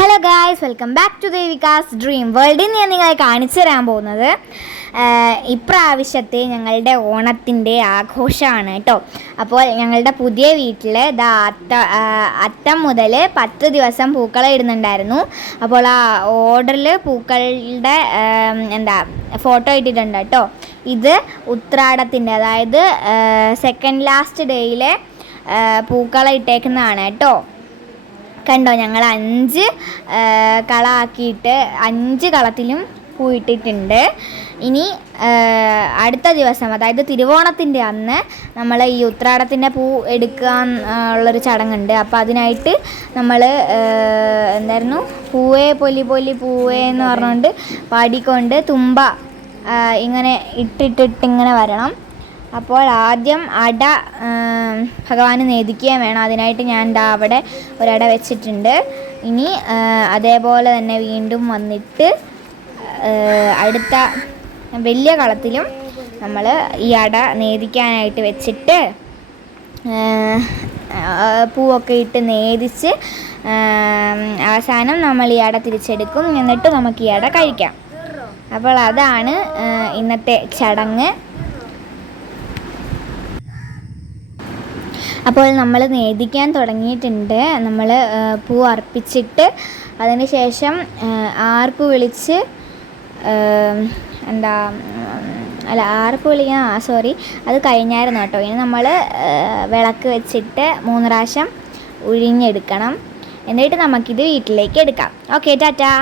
Hello guys, welcome back to Devika's dream വേൾഡിൽ ഞാൻ നിങ്ങളെ കാണിച്ചു തരാൻ പോകുന്നത് ഇപ്രാവശ്യത്തെ ഞങ്ങളുടെ ഓണത്തിൻ്റെ ആഘോഷമാണ് കേട്ടോ. അപ്പോൾ ഞങ്ങളുടെ പുതിയ വീട്ടിൽ അത്തം മുതൽ 10 ദിവസം പൂക്കളം ഇടുന്നുണ്ടായിരുന്നു. അപ്പോൾ ആ ഓർഡറിൽ പൂക്കളുടെ ഫോട്ടോ ഇട്ടിട്ടുണ്ട് കേട്ടോ. ഇത് ഉത്രാടത്തിൻ്റെ, അതായത് സെക്കൻഡ് ലാസ്റ്റ് ഡേയിലെ പൂക്കളം ഇട്ടേക്കുന്നതാണ് കേട്ടോ. കണ്ടോ, ഞങ്ങൾ 5 കളമാക്കിയിട്ട് 5 കളത്തിലും പൂയിട്ടിട്ടുണ്ട്. ഇനി അടുത്ത ദിവസം, അതായത് തിരുവോണത്തിൻ്റെ അന്ന് നമ്മൾ ഈ ഉത്രാടത്തിൻ്റെ പൂ എടുക്കുക ഉള്ളൊരു ചടങ്ങുണ്ട്. അപ്പോൾ അതിനായിട്ട് നമ്മൾ പൂവേ പൊലി പൊലി പൂവേ എന്ന് പറഞ്ഞുകൊണ്ട് പാടിക്കൊണ്ട് തുമ്പ ഇങ്ങനെ ഇട്ടിട്ടിങ്ങനെ വരണം. അപ്പോൾ ആദ്യം അട ഭഗവാന് നേദിക്കുകയും വേണം. അതിനായിട്ട് ഞാൻ അവിടെ ഒരട വെച്ചിട്ടുണ്ട്. ഇനി അതേപോലെ തന്നെ വീണ്ടും വന്നിട്ട് അടുത്ത വലിയ കളത്തിലും നമ്മൾ ഈ അട നേദിക്കാനായിട്ട് വെച്ചിട്ട് പൂവൊക്കെ ഇട്ട് നേദിച്ച് അവസാനം നമ്മൾ ഈ അട തിരിച്ചെടുക്കും. എന്നിട്ട് നമുക്ക് ഈ അട കഴിക്കാം. അപ്പോൾ അതാണ് ഇന്നത്തെ ചടങ്ങ്. അപ്പോൾ നമ്മൾ നേദിക്കാൻ തുടങ്ങിയിട്ടുണ്ട്. നമ്മൾ പൂ അർപ്പിച്ചിട്ട് അതിന് ശേഷം ആർപ്പ് വിളിച്ച് ആർപ്പ് വിളിക്കാൻ അത് കഴിഞ്ഞായിരുന്നു കേട്ടോ. ഇനി നമ്മൾ വിളക്ക് വെച്ചിട്ട് 3 പ്രാവശ്യം ഉഴിഞ്ഞെടുക്കണം. എന്നിട്ട് നമുക്കിത് വീട്ടിലേക്ക് എടുക്കാം. ഓക്കെ, ടാറ്റാ.